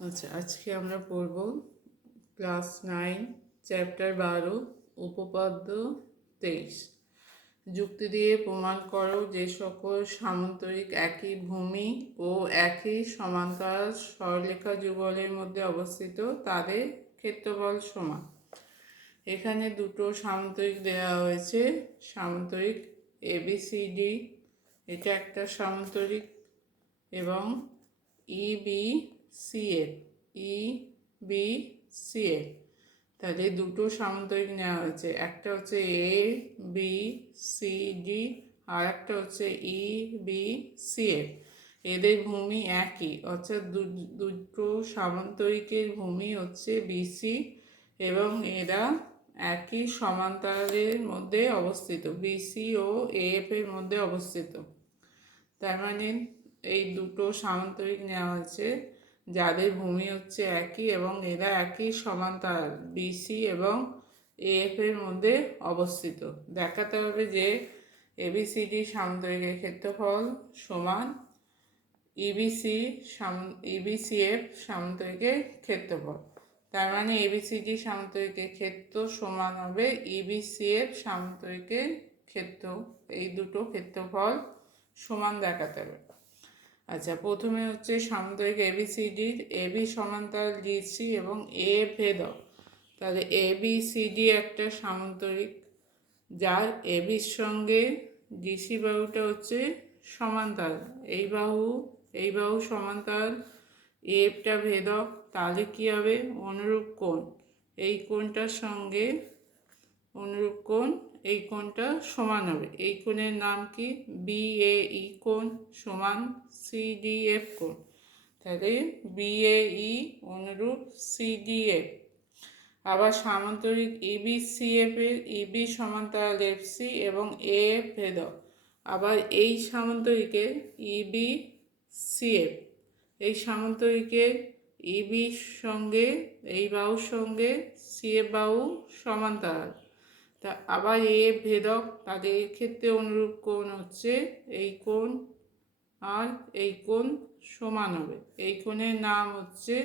আচ্ছা, আজকে আমরা পড়ব ক্লাস 9 চ্যাপ্টার 12 উপপাদ্য 23। যুক্তি দিয়ে প্রমাণ করো যে সকল সামান্তরিক একই ভূমি ও একই সমান্তরাল সরলরেখা যুগলের মধ্যে অবস্থিত তাদের ক্ষেত্রফল সমান। এখানে দুটো সামান্তরিক দেওয়া হয়েছে, সামান্তরিক ABCD, এটা একটা সামান্তরিক, এবং EBCF, EBCF। তাহলে দুটো সামান্তরিক নেওয়া হয়েছে, একটা হচ্ছে ABCD আর একটা হচ্ছে EBCF। এদের ভূমি একই, অর্থাৎ দুটো সামান্তরিকের ভূমি হচ্ছে BC এবং এরা একই সমান্তরালের মধ্যে অবস্থিত, BC ও AF এর মধ্যে অবস্থিত। তার মানে এই দুটো সামান্তরিক নেওয়া হয়েছে যাদের ভূমি হচ্ছে একই এবং এরা একই সমান্তরাল BC এবং AF এর মধ্যে অবস্থিত। দেখাতে হবে যে ABCD সামান্তরিকের ক্ষেত্রফল সমান EBCF সামান্তরিকের ক্ষেত্রফল। তার মানে ABCD সামান্তরিকের ক্ষেত্র সমান হবে EBCF সামান্তরিকের ক্ষেত্র। এই দুটো ক্ষেত্রফল সমান দেখাতে হবে। আচ্ছা, প্রথমে হচ্ছে সামান্তরিক ABCD, AB সমান্তরাল DC এবং AF ভেদক। তাহলে ABCD একটা সামান্তরিক যার ABর সঙ্গে DC বাহুটা হচ্ছে সমান্তরাল, এই বাহু সমান্তরাল, AFটা ভেদক। তাহলে কী হবে? অনুরূপ কোণ, এই কোণটার সঙ্গে অনুরূপ কোণ, এই কোণটা সমান হবে। এই কোণের নাম কি? BAE কোণ সমান CDF কোণ। তাহলে BAE অনুরূপ CDF। আবার সামান্তরিক EBCF এর EB সমান্তরাল FC এবং AF ভেদক। আবার এই সামান্তরিকের EBCF, এই সামান্তরিকের EBর সঙ্গে এই বাহুর সঙ্গে CF বাহু সমান্তরাল। তা আবার AF ভেদক, তাদের ক্ষেত্রে অনুরূপ কোণ হচ্ছে এই কোণ আর এই কোণ সমান হবে। এই কোণের নাম হচ্ছে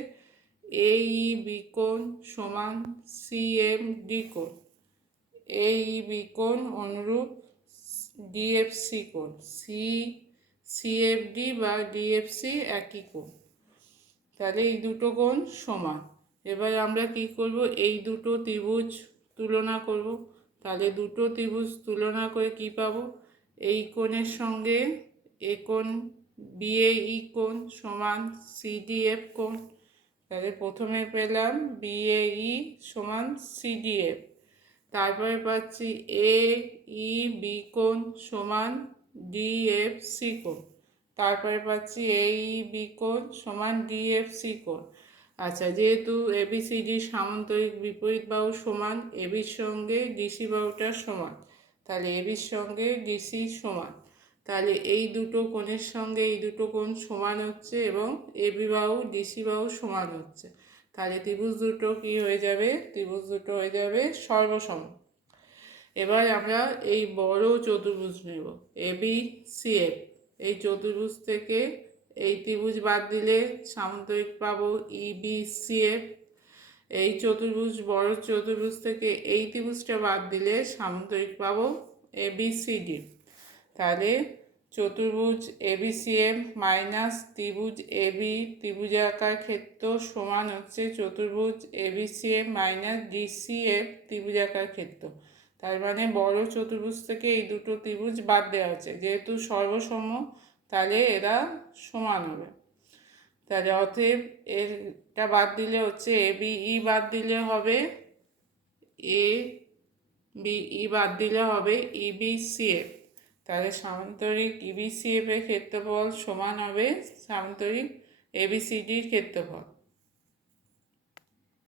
AEB কোণ সমান CMD কোণ। AEB কোণ অনুরূপ DFC কোণ, CFD বা DFC একই কোণ। তাহলে এই দুটো কোণ সমান। এবার আমরা কি করব? এই দুটো ত্রিভুজ তুলনা করব। তাহলে দুটো ত্রিভুজ তুলনা করে কি পাবো? এই কোণের সঙ্গে এই কোণ BAE কোণ সমান CDF কোণ। তাহলে প্রথমে পেলাম BAE সমান CDF, তারপরে পাচ্ছি AEB কোণ সমান DFC কোণ, তারপরে পাচ্ছি AEB কোণ সমান DFC কোণ। আচ্ছা, যেহেতু ABCD সামান্তরিক বিপরীত বাহু সমান, ABর সঙ্গে DC বাহুটা সমান, তাহলে ABর সঙ্গে DC সমান। তাহলে এই দুটো কোণের সঙ্গে এই দুটো কোণ সমান হচ্ছে এবং AB বাহু DC বাহু সমান হচ্ছে। তাহলে ত্রিভুজ দুটো কি হয়ে যাবে? ত্রিভুজ দুটো হয়ে যাবে সর্বসম। এবার আমরা এই বড় চতুর্ভুজ নেব ABCF। এই চতুর্ভুজ থেকে এই ত্রিভুজ বাদ দিলে সামান্তরিক পাবো EBCF। এই চতুর্ভুজ বড় চতুর্ভুজ থেকে এই ত্রিভুজটা বাদ দিলে সামান্তরিক পাবো ABCD। তাহলে চতুর্ভুজ ABCF মাইনাস ত্রিভুজ AB ত্রিভুজাকার ক্ষেত্র সমান হচ্ছে চতুর্ভুজ ABCF মাইনাস DCF ত্রিভুজাকার ক্ষেত্র। তার মানে বড় চতুর্ভুজ থেকে এই দুটো ত্রিভুজ বাদ দেওয়া হচ্ছে, যেহেতু সর্বসম তাহলে এরা সমান হবে। তাহলে অতএব এটা বাদ দিলে হচ্ছে ABE বাদ দিলে হবে ABE বাদ দিলে হবে EBCF। তাহলে সামান্তরিক EBCF এর ক্ষেত্রফল সমান হবে সামান্তরিক ABCDর ক্ষেত্রফল।